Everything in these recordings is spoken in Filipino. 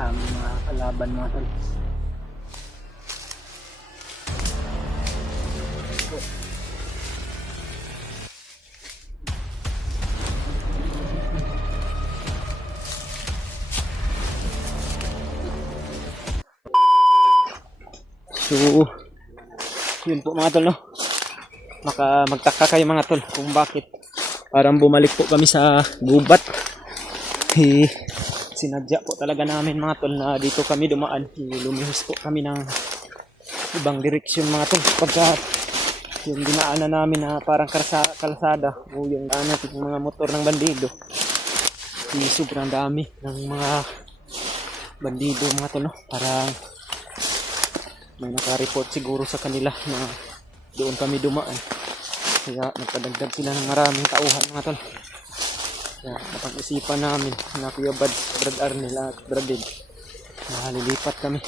aming mga kalaban mga tol. So, yun po mga tol, no? Magtaka kayo mga tol kung bakit parang bumalik po kami sa gubat. Sinadya po talaga namin mga tol na dito kami dumaan. Lumihis po kami ng ibang direksyon mga tol. Pagka yung dinaanan namin na parang kalsada o yung daanan ng mga motor ng bandido, sobrang dami ng mga bandido mga tol, no? Parang may naka-report siguro sa kanila na doon kami dumaan. Kaya nagpadagdag sila ng maraming tauhan mga tol. Kaya napag-isipan namin na Kuya Bads, Brad Arnel at Brad Ed na lilipat kami.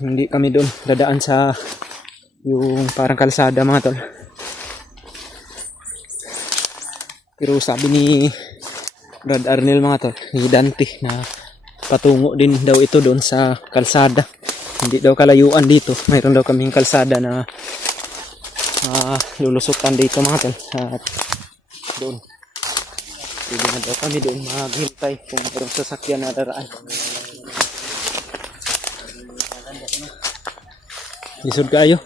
Hindi kami doon dadaan sa yung parang kalsada mga tol. Pero sabi ni Brad Arnel mga tol, ni Dante, na patungo din daw ito doon sa kalsada. Hindi daw kalayuan dito. Mayroon daw kaming kalsada na lulusutan dito mga tol. At doon pwede na daw kami doon maghintay kung mayroong sasakyan na daraan. Lisod kayo.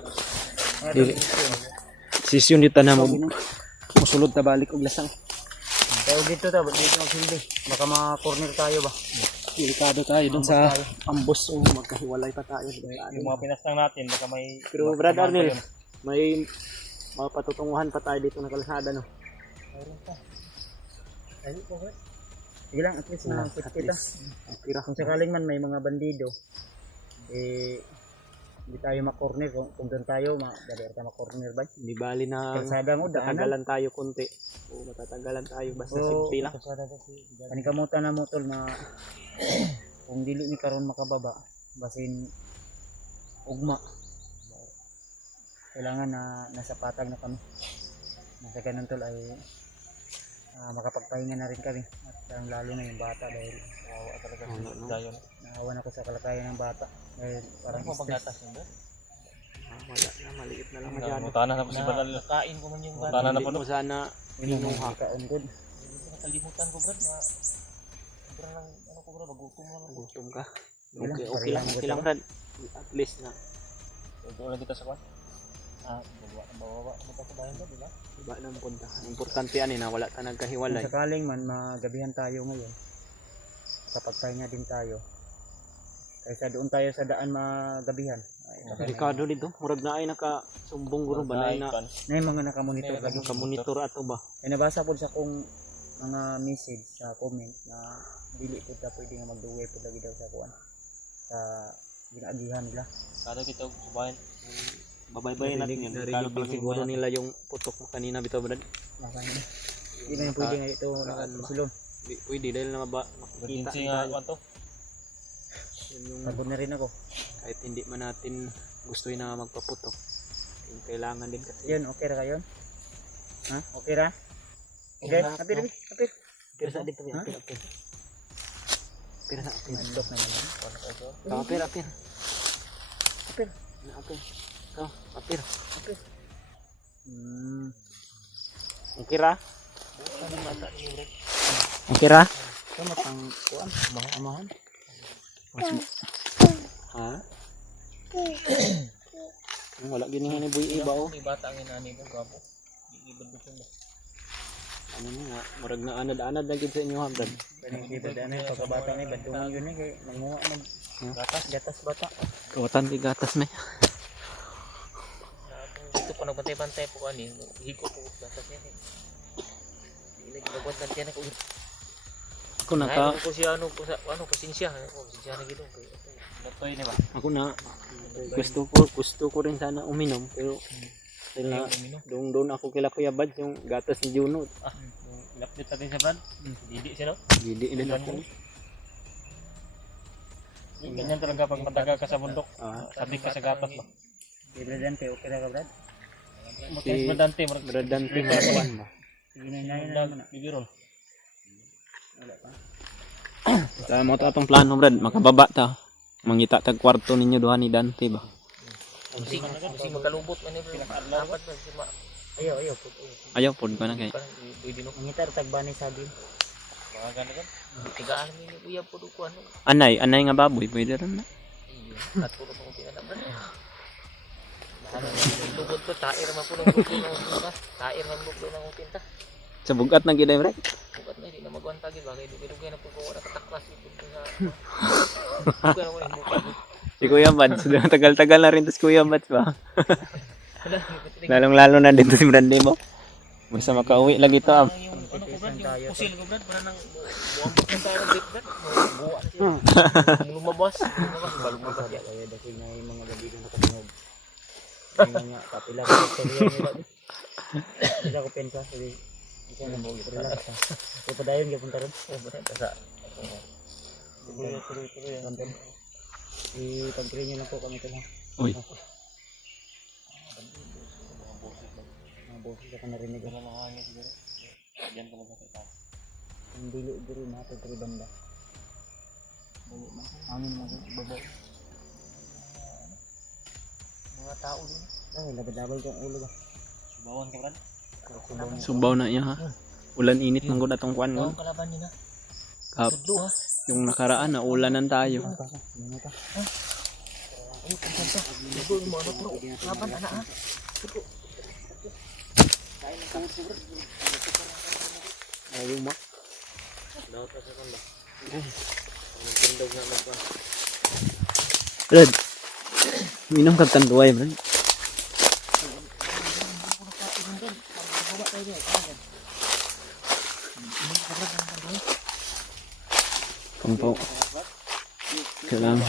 Sisyon dito na musulod ta balik og lasang. Tayo dito ta, dito maghindi. Baka ma-corner tayo ba? Delikado tayo dun sa ambos o magkahiwalay pa tayo. Yung mga pinastang natin, baka may... Pero Brad Arnel, may mapatutunguhan pa tayo dito na kalsada, no? Mayroon pa. Ayun po, Brad. Sige lang, at least na kita. Kung sakaling man may mga bandido, hindi tayo ma-corner. Kung doon tayo, dapat tayo ma-corner ba? Hindi bali na kalsada mo, matatagalan tayo konti. O matatagalan tayo basta simple lang. Panikamutan na mo tol na kung dili ni karon makababa, basin ugma. Kailangan na nasa patag na kami. Nasa ganun tol ay makapagpahinga na rin kami. At lalo na yung bata dahil nawawa talaga sa naawan ako sa kalagayan ng bata dahil parang stress. Wala na, maliit na lang masyado. Mutana na po si Banal. Kain ko man yung bata. Mutana na po Hindi mo sana Inuha kaon good. Nakalimutan ko Brad na sobrang lang ano ko Brad, magutom na ako. gutom ka. Ilang, Okay lang, okay lang Brad. At least na. Ito lang kita sa kwan. Bawa kita sa bayan ba, di ba? Iba na ang punta. Importante yan na wala ta nagkahiwalay. Kung sakaling man magabihan tayo ngayon, kapagpahinga din tayo. Kaysa doon tayo sa daan magabihan. Delikado dito. Murag na ay nakasumbong guro ba na Na yung mga nakamonitor lagi. nakamonitor ato ba? Ay nabasa po sa kung mga message sa comment na dili po ta pwede nga magduway po lagi daw sa kuan. Sa ginaagihan nila. Kada kita sa bayan. Babaybay natin yun. Narinig din siguro nila yung putok mo kanina bitaw Brad. Makanya. Hindi na yung pwede nga ito nakasulong. Pwede dahil na makikita Emergency nga tayo. kwan to. Yung Pagod na rin ako. kahit hindi man natin gusto na magpaputok, yung kailangan din kasi. Yun, okay ra kayo? Ha? Okay ra? Okay, apir. Pero sa dito Ha? apir. Pero sa apir. Mandok na naman. Apir. Apir. Na apir. Ikaw, apir. Okay ra? Okay ra? Kamu tang kuan, amahan. Ha? Wala gini ni Boy Iba oh. May bata ang inani mo, gwapo. Ibad mo mo. Ano nga, murag na anad-anad na gid sa inyo ha, Brad. Kani kita dana pagkabata ni badungan yun kay nanguha mag gatas bata. Kawatan kay gatas me. Ito po nagbantay-bantay po ani, higo po gatas yan eh. Hindi nagabot na tiyan ako. Ako naka Ko siya ano ko sa pasensya, pasensya na gid ko. Natoy di ba? ako na gusto ko rin sana uminom pero dahil na doon ako kila Kuya Bad yung gatas ni Juno. Lapit natin sa Brad. Didi siya no? Hindi din ako. Ganyan talaga pag matagal ka sa bundok. Sabi ka sa gatas ba? Ibredan kay okay ra ka brad. Si Bradante, Bradante Marwan ba? Sige na naman na. Bibirol. Wala pa. Sa mo to atong plano brad, makababa ta. Mangita tag kwarto ninyo duha ni Dante ba. Kasi magkalubot man ni bro. Dapat ba si ma. Ayaw. Ayaw pod ko na kay. Parang pwede no. Ang gitar tagbani sa din. Mga ganun kan. Tigaan ni uyab po ko ano. Anay nga baboy pwede ron na. At puro mo pinanabran. Ano lubot ko tair man po ng buko ng utinta. Tair man buko ng utinta. Sa bugat na giday brad. Bukat na hindi na magwanta gid bagay dugay na po ko wala kataklas ito sa. Bukan ako yung bukat. Si Kuya Mads, tagal-tagal na rin to si Kuya Mads ba. Lalong-lalo na dito si Brandy mo. Basta makauwi lagi to. Yung ano ko brad, yung pusil ko brad, para nang buwang bukan tayo ng bit brad. Buwa na siya. Lumabas balumabas ya. Kaya dati nga yung mga gabi na nakatungog. Yung mga kapila ko sa liyan nila. Hindi ko pensa. Sabi, isa na mo, relax. Kaya pa dayon, punta rin. Tuloy. Content. I-pag-pray nyo lang po kami ito lang. Uy. Mga boses ako narinig. Ang dili natin ito banda. Hangin mo babaw. Mga tao din. Ay, labad-labad kang ulo ba? Subawan ka brad. Subaw na iya ha. Ulan init ng gud atong kwan Ang mo. kalaban niya na. Kap, Sudlo ha. yung nakaraan na ulanan tayo. Ay, punta. Sudlo yung mga ano. Laban anak ha. Ayaw mo. Daot ka sa kanda. Ang tindog na nagpa. Brad. Minum ka tanduay brad. Kumpaw. Kailangan.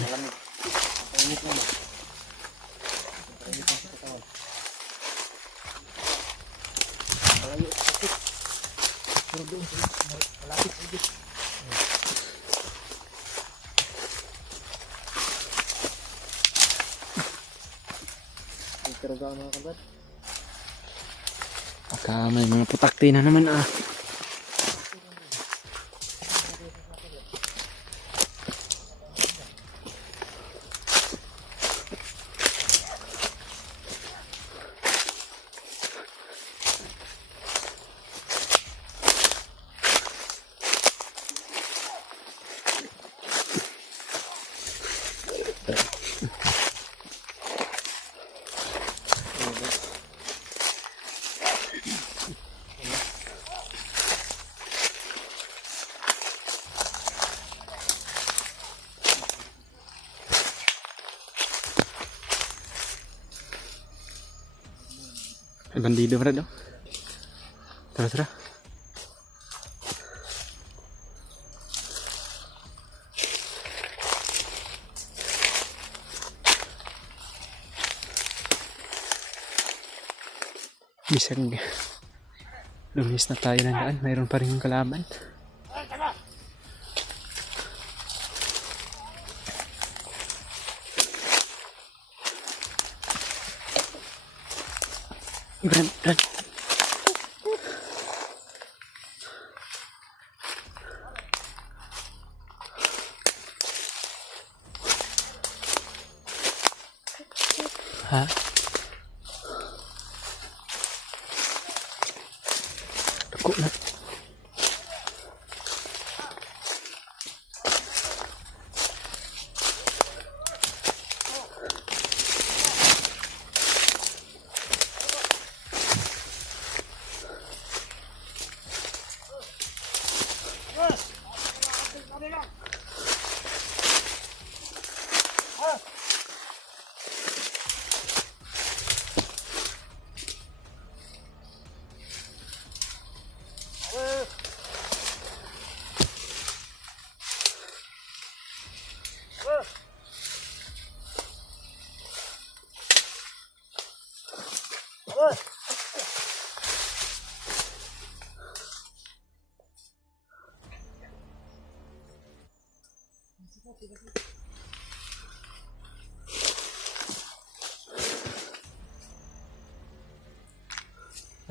Baka may mga putakti na naman ah. May bandido brad oh. Tara. Bisag lumis na tayo ng daan, mayroon pa rin yung kalaban. Brad. Ha? Tako na.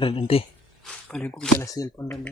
Nanti paling ko dala cellphone rin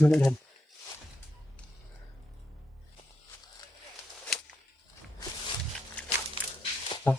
Manalan. Ah.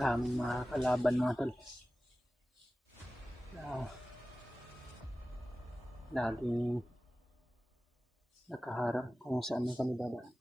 Maraming mga kalaban mga tol. Laging nakaharap kung saan man kami dadaan.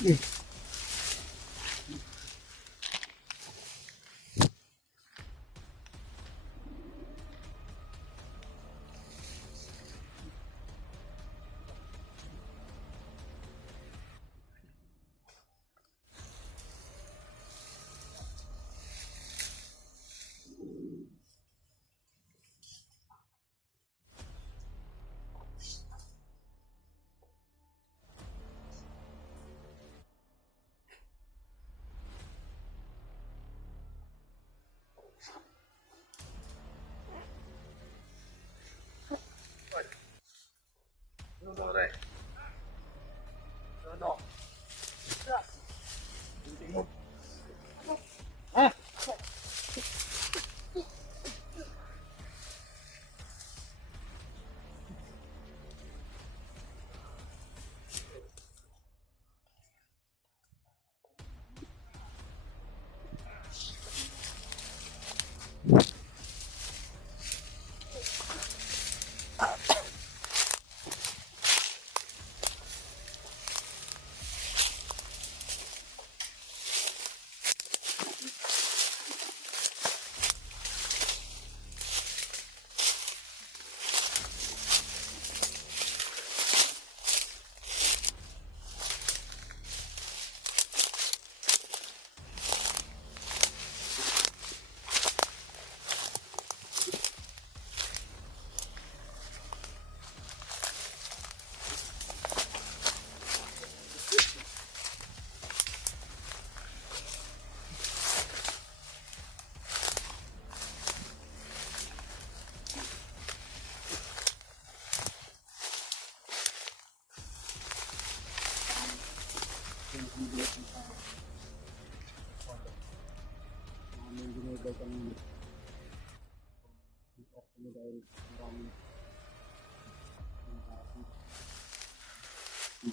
Yung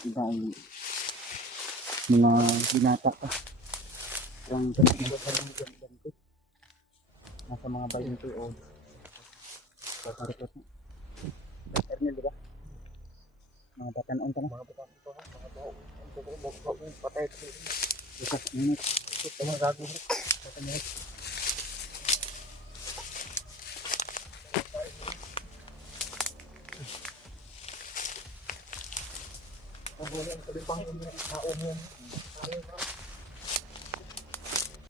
iba ay mga binata pa. Yung nasa mga 20 o kakarikot na. Ernel, di ba? Mga batanon pa na. Mga batanon pa na. Mga batanon. Patay ito. Bukas minit. Ito mga gagawin. Ito minit. Ang bulan, sabi pang naumong.